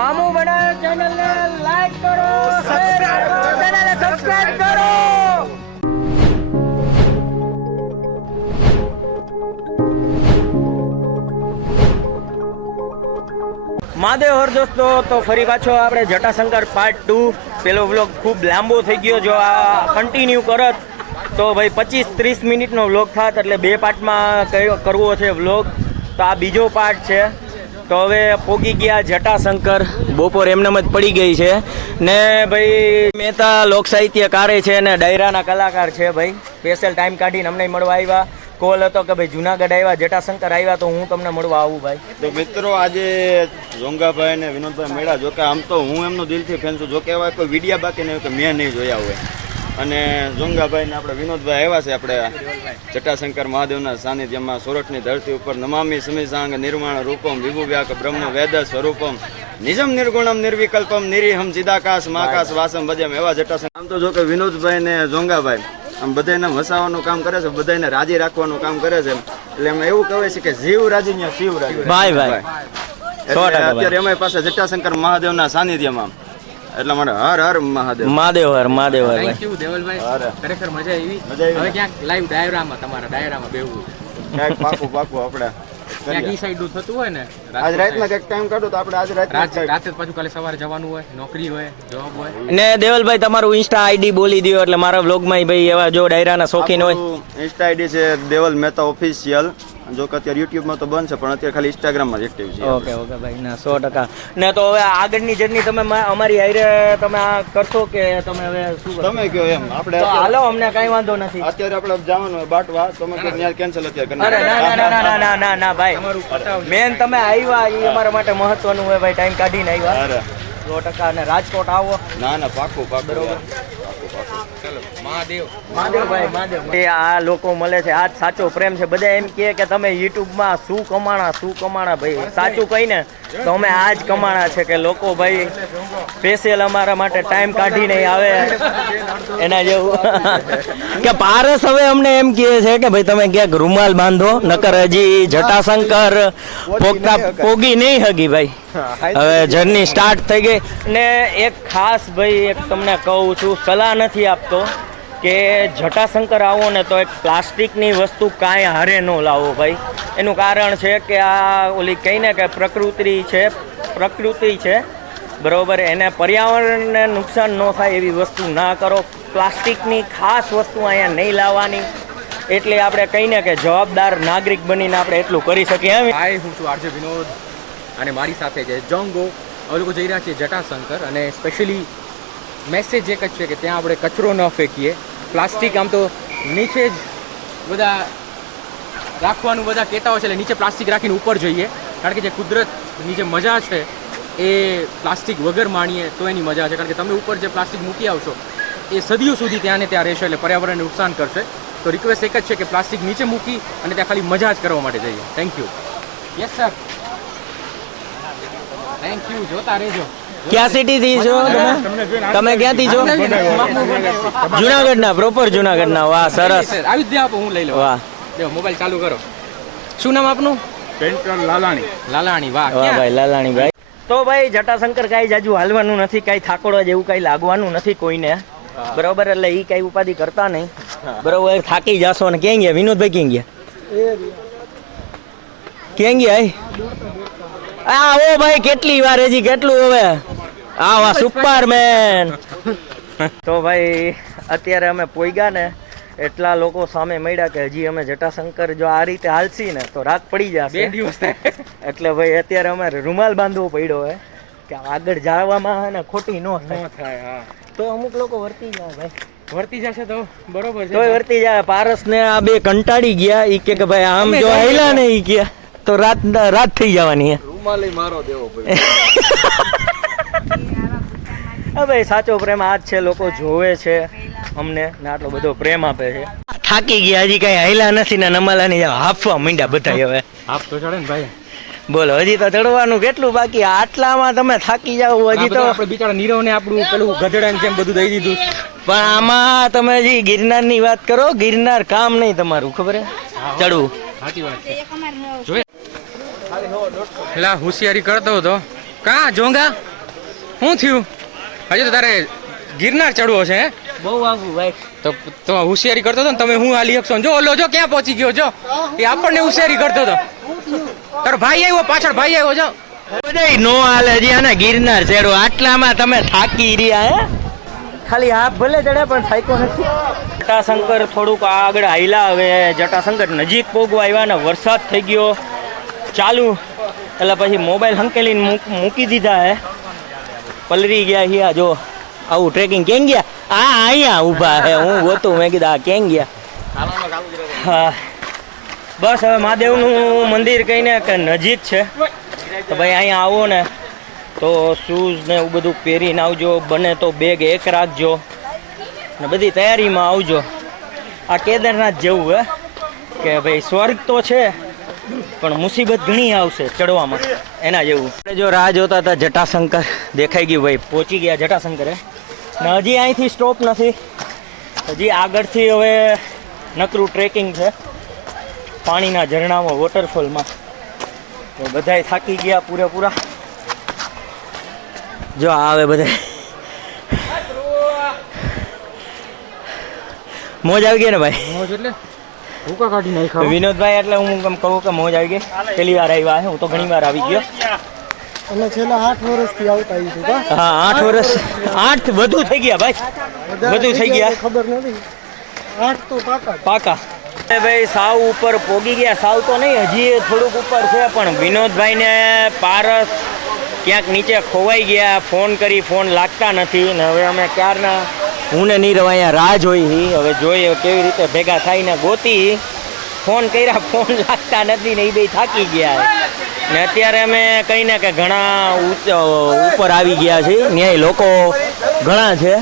મામુ બનાવે ચેનલને લાઈક કરો, શેર કરો, ચેનલને સબસ્ક્રાઇબ કરો. મહાદેવ હર દોસ્તો, તો ફરી પાછો આપણે જટાશંકર પાર્ટ 2. પેલો વ્લોગ ખૂબ લાંબો થઈ ગયો. જો આ કન્ટિન્યુ કરત તો ભાઈ 25-30 મિનિટનો વ્લોગ થાત, એટલે 2 પાર્ટમાં કરવો છે વ્લોગ. તો આ બીજો પાર્ટ છે. તો હવે પોગી ગયા જટાશંકર. બપોર એમનેમ જ પડી ગઈ છે ને ભાઈ. મહેતા લોક સાહિત્યકારે છે ને ડાયરાના કલાકાર છે ભાઈ. સ્પેશિયલ ટાઈમ કાઢીને અમને મળવા આવ્યા. કોલ હતો કે ભાઈ જુનાગઢ આવ્યા, જટાશંકર આવ્યા, તો હું તમને મળવા આવું ભાઈ. તો મિત્રો આજે જોંગાભાઈ ને વિનોદભાઈ મળ્યા. જો કે આમ તો હું એમનો દિલથી ફેન છું. જો કે એવા કોઈ વિડીયા બાકી નહીં કે મેં નહીં જોયા હોય. અને જોંગાભાઈ ને આપણે વિનોદભાઈ આવ્યા છે આપણે જટાશંકર મહાદેવના સાનિધ્યમાં. સોરઠની ધરતી ઉપર નમામિ સમિસાંગ નિર્માણ રૂપમ વિભુવ્યાક બ્રહ્મ વેદ સ્વરૂપમ નિજમ નિર્ગુણમ નિર્વિકલ્પમ નિરીહમ ચિદાકાશ માકાશ વાસમ ભજમ એવા જટાશંકર. આમ તો જો કે વિનોદભાઈ ને જોંગાભાઈ આમ બધાને હસાવવાનું કામ કરે છે, બધાને રાજી રાખવાનું કામ કરે છે. એટલે એમ એવું કહેવાય છે કે જીવ રાજી ને શિવ રાજી. ભાઈ ભાઈ અત્યારે અમારી પાસે જટાશંકર મહાદેવના સાનિધ્યમાં, એટલા માટે હર હર મહાદેવ. મહાદેવ હર મહાદેવ હર. થેન્ક યુ દેવલભાઈ, ખરેખર મજા આવી. હવે ક્યાંક લાઈવ ડાયરામાં, તમારા ડાયરામાં બેહવું ક્યાંક પાકું આપણે ક્યાંક ઈ સાઈડ નું થતું હોય ને, આજ રાતના કંઈક ટાઈમ કાઢો તો આપણે આજ રાતે પાછું કાલે સવારે જવાનું હોય, નોકરી હોય, જોબ હોય. ને દેવલભાઈ તમારું ઇન્સ્ટા આઈડી બોલી દો એટલે મારા વ્લોગમાં ભાઈ એવા જો ડાયરાના શોખીન હોય. ઇન્સ્ટા આઈડી છે દેવલ મહેતા ઓફિશિયલ. જો કે અત્યારે યુટ્યુબમાં તો બંધ છે, પણ અત્યારે ખાલી ઇન્સ્ટાગ્રામમાં એક્ટિવ છે. ઓકે ભાઈ, ના 100%. ને તો હવે આગળની જર્ની તમે અમારી હારે તમે આ કરશો કે તમે હવે શું કરો? તમે કહો એમ. આપણે તો હાલો, અમને કઈ વાંધો નથી. અત્યારે આપણે જવાનું હોય બાટવા. તમે કહો ત્યાં કેન્સલ અત્યારે કરી અરે ના ભાઈ, મેન તમે આવ્યા એ અમારા માટે મહત્વનું હોય ભાઈ. ટાઈમ કાઢીને આવ્યા. અરે 100%. અને રાજકોટ આવો. ના પાકું બરોબર. ચલો મહાદેવ મહાદેવ. આ લોકો મળે છે, આ જ સાચો પ્રેમ છે. બધા એમ કહે કે તમે યુટ્યુબમાં શું કમાણા ભાઈ. સાચું કહીને તો અમે આ જ કમાણા છે કે લોકો ભાઈ સ્પેશિયલ અમારા માટે ટાઈમ કાઢીને આવે એના જેવું. કે પારસ હવે અમને એમ કહે છે કે ભાઈ તમે ક્યાંક રૂમાલ બાંધો, નકર હજી જટાશંકર પોગી નહીં હગી ભાઈ. હવે જર્ની સ્ટાર્ટ થઈ ગઈ. ને એક ખાસ ભાઈ એક તમને કહું છું, સલાહ નથી આપતો કે જટાશંકર આવો ને તો એક પ્લાસ્ટિકની વસ્તુ કાંઈ હારે ન લાવો ભાઈ. એનું કારણ છે કે આ ઓલી કહીને કે પ્રકૃતિ છે બરાબર, એને પર્યાવરણને નુકસાન ન થાય એવી વસ્તુ ના કરો. પ્લાસ્ટિકની ખાસ વસ્તુ અહીંયા નહીં લાવવાની. એટલે આપણે કહીને કે જવાબદાર નાગરિક બનીને આપણે એટલું કરી શકીએ. હાય, હું છું આરજે વિનોદ અને મારી સાથે છે જોંગો. અમે લોકો જઈ રહ્યા છીએ જટાશંકર, અને સ્પેશિયલી મેસેજ એક જ છે કે ત્યાં આપણે કચરો ન ફેંકીએ. પ્લાસ્ટિક આમ તો નીચે જ બધા રાખવાનું બધા કહેતા હોય છે, એટલે નીચે પ્લાસ્ટિક રાખીને ઉપર જઈએ. કારણ કે જે કુદરતની જે મજા છે એ પ્લાસ્ટિક વગર માણીએ તો એની મજા છે. કારણ કે તમે ઉપર જે પ્લાસ્ટિક મૂકી આવશો એ સદીઓ સુધી ત્યાં ને ત્યાં રહેશે, એટલે પર્યાવરણને નુકસાન કરશે. તો રિક્વેસ્ટ એક જ છે કે પ્લાસ્ટિક નીચે મૂકી અને ત્યાં ખાલી મજા જ કરવા માટે જઈએ. Thank you. Yes sir, thank you. જોતા રહેજો. ક્યાં સિટી થી છો તમે ક્યાંથી છો? જુનાગઢના, પ્રોપર જુનાગઢના. વાહ, સરસ. આવી જ દે, આપો, હું લઈ લઉં. વાહ, મોબાઈલ ચાલુ કરો. શું નામ આપનું? પેન્ટર લાલાણી. લાલાણી. વાહ વાહ ભાઈ, લાલાણી ભાઈ. તો ભાઈ જટાશંકર કાંઈ જાજુ હાલવાનું નથી, કાંઈ થાકોડો જેવું કાંઈ લાગવાનું નથી કોઈને, બરોબર. એટલે એ કાંઈ ઉપાધિ કરતા નહીં, બરોબર. થાકી જાશો. ને ક્યાં ગયા વિનોદભાઈ? ક્યાં ગયા? ઓ ભાઈ, કેટલી વાર હજી, કેટલું હવે. વાહ, સુપરમેન. તો ભાઈ અત્યારે અમે પોઈગા ને એટલા લોકો સામે મળ્યા કે હજી અમે જટાશંકર જો આ રીતે હાલશી ને તો રાત પડી જશે. 2 દિવસ થાય. એટલે ભાઈ અત્યારે અમારે રૂમાલ બાંધવો પડ્યો હે કે આગળ જવામાં ને ખોટી ન થાય. હા, તો અમુક લોકો વર્તી જાય ભાઈ. વર્તી જશે તો બરોબર છે. તોય વર્તી જાય. પારસ ને આ બે કંટાળી ગયા. ઈ કે ભાઈ આમ જો હાલ્યા ને ઈ કે તો રાત થઈ જવાની. રૂમાલ મારો દેવો પડે. હા ભાઈ, સાચો પ્રેમ આ જ છે. લોકો જોવે છે અમને ને આટલો બધો પ્રેમ આપે છે. થાકી ગયા, હજી કઈ હાલ્યા નથી ને નમાલાની હાફવા માંડ્યા બધા. હવે આપ તો ચડે ને ભાઈ. બોલો, હજી તો ચડવાનું કેટલું બાકી? આટલામાં તમે થાકી જાવ. હજી તો આપણે બિચારા નીરવ ને આપણું પેલું ગધેડા જેમ બધું દઈ દીધું. પણ આમાં તમે હજી ગિરનાર ની વાત કરો. ગિરનાર કામ નહીં તમારું, ખબર હે ચડવું. સાચી વાત છે. જોઈ હોશિયારી કરતો હતો કા જોંગા. શું થયું? હજી તો તારે ગિરનાર ચડવો છે હે? બહુ આગું ભાઈ. તો હોશિયારી કરતો હતો ને તમે, હું આલી એકસો જો ઓલો જો ક્યાં પહોંચી ગયો જો, એ આપણને હોશિયારી કરતો હતો. તારો ભાઈ આવ્યો પાછળ, ભાઈ આવ્યો જો. બધાય નો હાલે હજી આને ગિરનાર ચડો, આટલામાં તમે થાકી રહ્યા હે? ખાલી હાફ ભલે ચડ્યા પણ થાક્યો નથી. જટાશંકર થોડુંક આગળ હાઈલા, હવે જટાશંકર નજીક પોગવા આવ્યા ને વરસાદ થઈ ગયો ચાલુ, એટલે પછી મોબાઈલ હંકેલીને મૂકી દીધા હે, પલરી ગયા hier. જો આવું ટ્રેકિંગ કેમ ગયા? અહીંયા ઊભા હે, હું ગોતું, મેં કીધું આ કેમ ગયા? હા બસ હવે મહાદેવનું મંદિર કહીને કે નજીક છે, તો ભાઈ અહીંયા આવો ને તો શૂઝ ને એવું બધું પહેરીને આવજો, બને તો બેગ એક રાખજો ને બધી તૈયારીમાં આવજો. આ કેદારનાથ જેવું હે કે ભાઈ સ્વર્ગ તો છે પણ મુસીબત ઘણી આવશે ચડવામાં, એના જેવું. જો રાહ જોતા હતા જટાશંકર, દેખાઈ ગયું ભાઈ, પહોંચી ગયા જટાશંકરે ને હજી અહીંથી સ્ટોપ નથી, હજી આગળથી હવે નકરું ટ્રેકિંગ છે પાણીના ઝરણામાં, વોટરફોલમાં. તો બધાય થાકી ગયા પૂરેપૂરા. જો આવે બધા મોજ આવી ગઈ ને ભાઈ? મોજ એટલે ભૂકા કાઢી નાખ્યા વિનોદભાઈ, એટલે હું એમ કહું કે મોજ આવી ગઈ. પહેલી વાર આવ્યા, હું તો ઘણી વાર આવી ગયો. અને છેલ્લા 8 વર્ષથી આવતા આવીશું. હા 8 વર્ષ, 8 વધુ થઈ ગયા ભાઈ, વધુ થઈ ગયા. ખબર નથી, 8 તો પાકા. ભાઈ સાવ ઉપર પોગી ગયા, સાવ તો નહીં, હજી થોડુંક ઉપર છે, પણ વિનોદભાઈને પારસ ક્યાંક નીચે ખોવાઈ ગયા. ફોન કરી, ફોન લાગતા નથી ને હવે અમે ક્યારના હું ને નીરવ અહીંયા રાહ જોઈ. હવે જોઈએ કેવી રીતે ભેગા થઈને ગોતી, ફોન કર્યા, ફોન લાગતા નથી ને એ બે થાકી ગયા ને અત્યારે અમે કહીને કે ઘણા ઉપર આવી ગયા છે, ત્યાં લોકો ઘણા છે.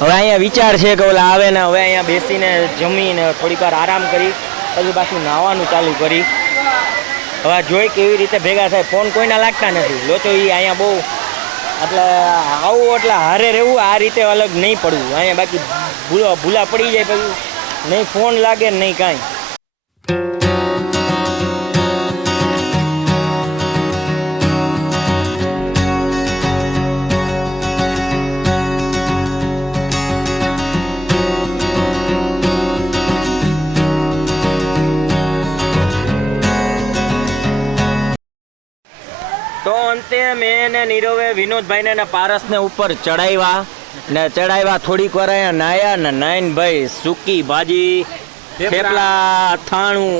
હવે અહીંયા વિચાર છે કે ઓલા આવે ને હવે અહીંયા બેસીને જમીને થોડીક વાર આરામ કરી પછી પાછું નાહવાનું ચાલુ કરી. હવે જોઈ કેવી રીતે ભેગા થાય. ફોન કોઈના લાગતા નથી, લોચો એ અહીંયા બહુ, એટલે આવું એટલે હારે રહેવું, આ રીતે અલગ નહીં પડવું અહીંયા, બાકી ભૂલા પડી જાય પછી નહીં ફોન લાગે ને નહીં કાંઈ. તો અંતે મેં ને નીરવે વિનોદભાઈને ને પારસને ઉપર ચડાવ્યા થોડીક વાર અહીંયા નાયા ને નાઈને ભાઈ સૂકી ભાજી, થેપલા, અથાણું,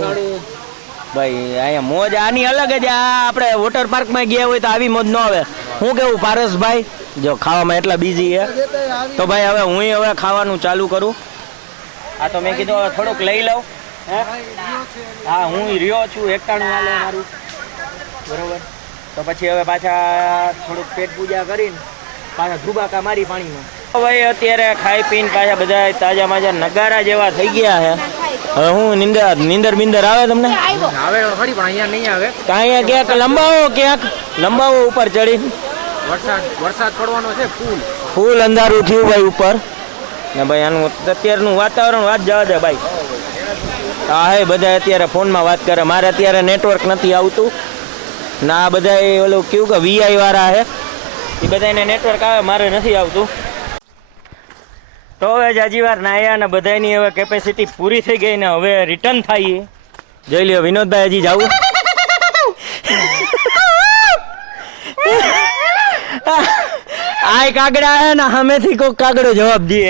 ભાઈ અહીંયા મોજ આની અલગ જ. આ આપણે વોટર પાર્કમાં ગયા હોય તો આવી મોજ ન આવે. શું કેવું પારસભાઈ? જો ખાવામાં એટલા બીઝી છે તો ભાઈ હવે હું હવે ખાવાનું ચાલુ કરું. આ તો મેં કીધું હવે થોડુંક લઈ લઉં. હા હું રહ્યો છું, એકટાણું હાલે મારું, બરોબર. તો પછી હવે પાછા થોડુંક પેટ પૂજા કરીને પાછા ધુબાકા મારી પાણીમાં. ભાઈ અત્યારે ખાઈ પીને પાછા બધા તાજા માજા નગારા જેવા થઈ ગયા છે. હવે હું નીંદર બિંદર આવે તમને? આવે ખરી પણ અહીંયા નહીં આવે. અહીંયા ક્યાંક લંબાવો ઉપર ચડી. વરસાદ પડવાનો છે, ફૂલ અંધારું થયું ભાઈ ઉપર ને ભાઈ. આનું અત્યારનું વાતાવરણ વાત જવા દે ભાઈ. હા હે બધા અત્યારે ફોનમાં વાત કરે, મારે અત્યારે નેટવર્ક નથી આવતું ના. બધા ઓલું કેવું કે વીઆઈ વાળા છે એ બધાને નેટવર્ક આવે, મારે નથી આવતું. તો હવે જાજી વાર નાયા ને બધાની હવે કેપેસિટી પૂરી થઈ ગઈ ને હવે રિટર્ન થાય. જોઈ લ્યો વિનોદભાઈ હજી જાવું. આ કાગડા હે ને સામેથી કોઈ કાગડો જવાબ દે.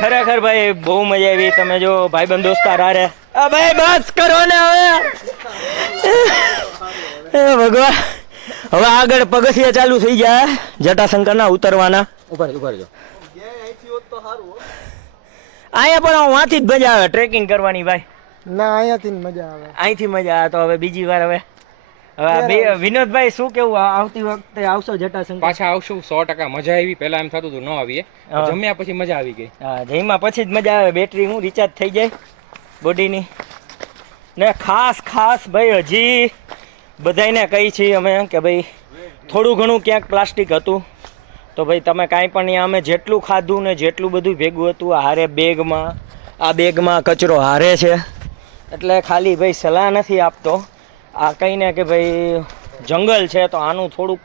ખરેખર ભાઈ બહુ મજા આવી. તમે જો ભાઈબંધ દોસ્તાર હારે. ભાઈ બસ કરો ને હવે. ભગવાન હવે આગળ પગથિયા ચાલુ થઈ જાય જટાશંકરના ઉતરવાના. ઉપર જો અહીંયા પણ વાંથી જ મજા આવે ટ્રેકિંગ કરવાની ભાઈ. ના અહીંયાથી મજા આવે, અહીંથી મજા આવે. તો હવે બીજી વાર હવે વિનોદભાઈ શું કેવું, આવતી વખતે આવશો જટાશંકર? પાછા આવશું 100%. મજા આવી. પહેલા એમ થતું હતું ન આવીએ, જમ્યા પછી મજા આવી ગઈ. હા જમ્યા પછી જ મજા આવે. બેટરી હું રિચાર્જ થઈ જાય બોડીની ને. ખાસ ભાઈ હજી બધાને કહી છીએ અમે કે ભાઈ થોડું ઘણું ક્યાંક પ્લાસ્ટિક હતું તો ભાઈ તમે કાંઈ પણ અહીંયા અમે જેટલું ખાધું ને જેટલું બધું ભેગું હતું હારે બેગમાં, આ બેગમાં કચરો હારે છે. એટલે ખાલી ભાઈ સલાહ નથી આપતો, આ કહીને કે ભાઈ જંગલ છે તો આનું થોડુંક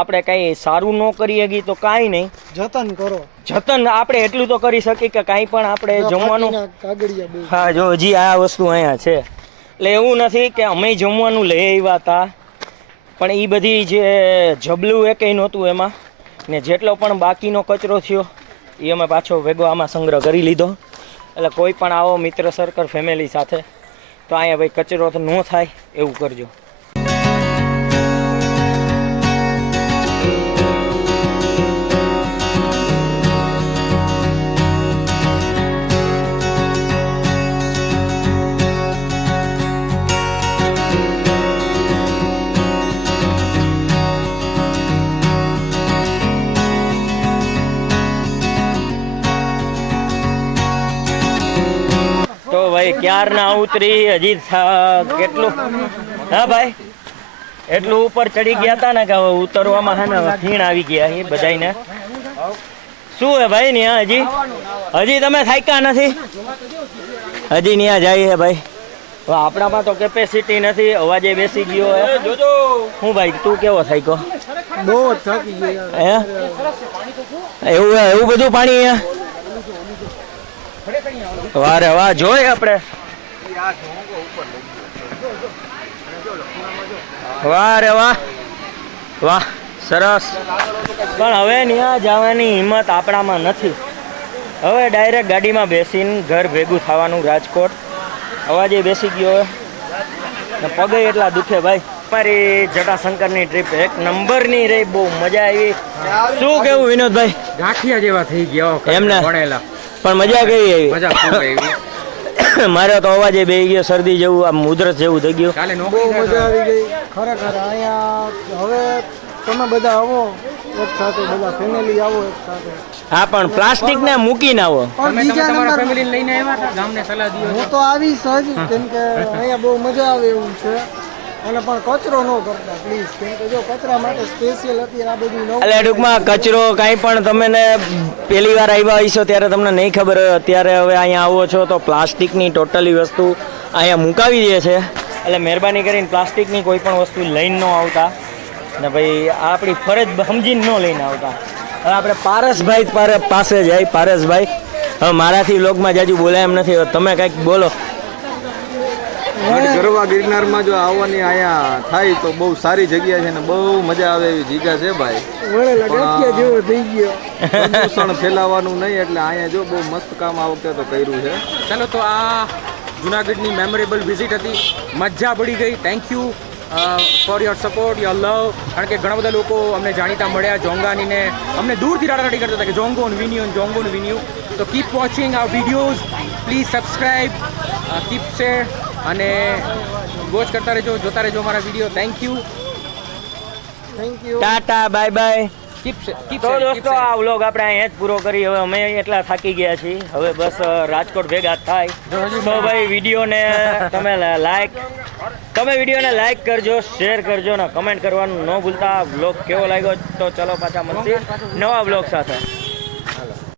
આપણે કાંઈ સારું ન કરી શકીએ તો કાંઈ નહીં, જતન કરો. જતન આપણે એટલું તો કરી શકીએ કે કાંઈ પણ આપણે જમવાનું. બાકીના કાગળિયા બહુ. હા જો હજી આ વસ્તુ અહીંયા છે, એટલે એવું નથી કે અમે જમવાનું લઈ આવ્યા હતા, પણ એ બધી જે જબલું એ કંઈ નહોતું એમાં, ને જેટલો પણ બાકીનો કચરો થયો એ અમે પાછો ભેગો આમાં સંગ્રહ કરી લીધો. એટલે કોઈ પણ આવો મિત્ર સર્કલ ફેમિલી સાથે તો અહીંયા ભાઈ કચરો તો ન થાય એવું કરજો. તો ભાઈ ક્યારના ઉતરી હજી કેટલું, હા ભાઈ એટલું ઉપર ચડી ગયા હતા ને કે હવે ઉતરવામાં હે ને ખીણ આવી ગયા એ બધાને. શું હે ભાઈ ત્યાં હજી તમે થાક્યા નથી? હજી ત્યાં જાય હે ભાઈ. હવે આપણામાં તો કેપેસિટી નથી, અવાજે બેસી ગયો હે. હું ભાઈ તું કેવો થાક્યો? બહુ જ થાકી ગયા. હે એવું બધું પાણી અહીંયા? વારે વાહ જોઈ આપણે, વારે વાહ વાહ સરસ. પણ હવે ત્યાં જવાની હિંમત આપણામાં નથી. હવે ડાયરેક્ટ ગાડીમાં બેસીને ઘર ભેગું થવાનું રાજકોટ. અવાજે બેસી ગયો ને પગે એટલા દુખે ભાઈ. મારી જટાશંકરની ટ્રીપ એક નંબરની રહી, બહુ મજા આવી. શું કેવું વિનોદભાઈ? ગાંઠિયા જેવા થઈ ગયા એમને ભણેલા, પણ મજા કેવી આવી? મજા ખૂબ આવી. મારે તો અવાજે બેસી ગયો, શરદી જેવું આમ ઉધરસ જેવું થઈ ગયું. કાલે બહુ નોકરી મજા આવી ગઈ ખરેખર. અહીંયા હવે તમે બધા આવો એક સાથે, બધા ફેમિલી આવો એક સાથે. હા પણ પ્લાસ્ટિક ને મૂકીને આવો. પણ તમે બીજા તમારા નંબર ફેમિલીને લઈને આવ્યા હતા, ગામને સલાહ દીધો હું તો આવીશ જ, કેમ કે અહીંયા બહુ મજા આવે એવું છે. અને પણ કચરો ન કરતા પ્લીઝ, કેમ કે જો કચરા માટે સ્પેશિયલ અત્યારે આ બધું નવું. એટલે ટૂંકમાં કચરો કાંઈ પણ તમે ને પહેલી વાર આવ્યા હશો ત્યારે તમને નહીં ખબર હોય. અત્યારે હવે અહીંયા આવો છો તો પ્લાસ્ટિકની ટોટલી વસ્તુ અહીંયા મુકાવી દે છે. એટલે મહેરબાની કરીને પ્લાસ્ટિકની કોઈ પણ વસ્તુ લઈને ન આવતા, ને ભાઈ આ આપણી ફરજ સમજીને ન લઈને આવતા. હવે આપણે પારસભાઈ પાસે જાય. પારસભાઈ, હવે મારાથી વ્લોગમાં જાજુ બોલાય એમ નથી, હવે તમે કંઈક બોલો. ગરવા ગિરનારમાં જો આવવાની અહીંયા થાય તો બહુ સારી જગ્યા છે ને બહુ મજા આવે એવી જગ્યા છે ભાઈ. વળેલા ગાંઠિયા જેવો થઈ ગયો. પ્રદૂષણ ફેલાવાનું નહીં, એટલે અહીંયા જો બહુ મસ્ત કામ આ વખતે તો કર્યું છે. ચાલો તો આ જુનાગઢની મેમોરેબલ વિઝિટ હતી, મજા પડી ગઈ. Thank you for your support, your લવ. કારણ કે ઘણા બધા લોકો અમને જાણીતા મળ્યા, જોંગાનીને અમને દૂરથી રાડારાડી કરતા હતા કે જોંગો જોંગોન વિન્યુ. તો keep watching our videos, please subscribe, keep share અને વોચ કરતા રહેજો, જોતા રહેજો અમારા video. Thank you, thank you. Tata bye bye. Keep તો દોસ્તો આ વ્લોગ આપણે અહીંયા જ પૂરો કરી. હવે અમે એટલા થાકી ગયા છીએ, હવે બસ રાજકોટ ભેગા થાય. તો ભાઈ વિડીયોને તમે વિડીયોને લાઈક કરજો, શેર કરજો ને કમેન્ટ કરવાનું ન ભૂલતા. વ્લોગ કેવો લાગ્યો તો ચલો પાછા મળશે નવા વ્લોગ સાથે.